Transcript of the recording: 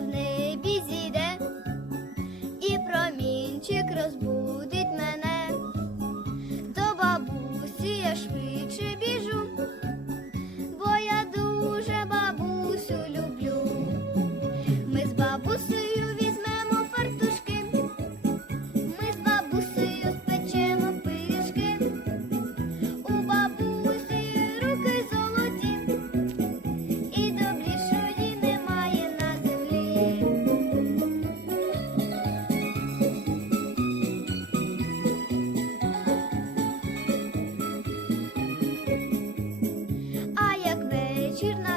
в небі зійде, і промінчик розбуде. fikir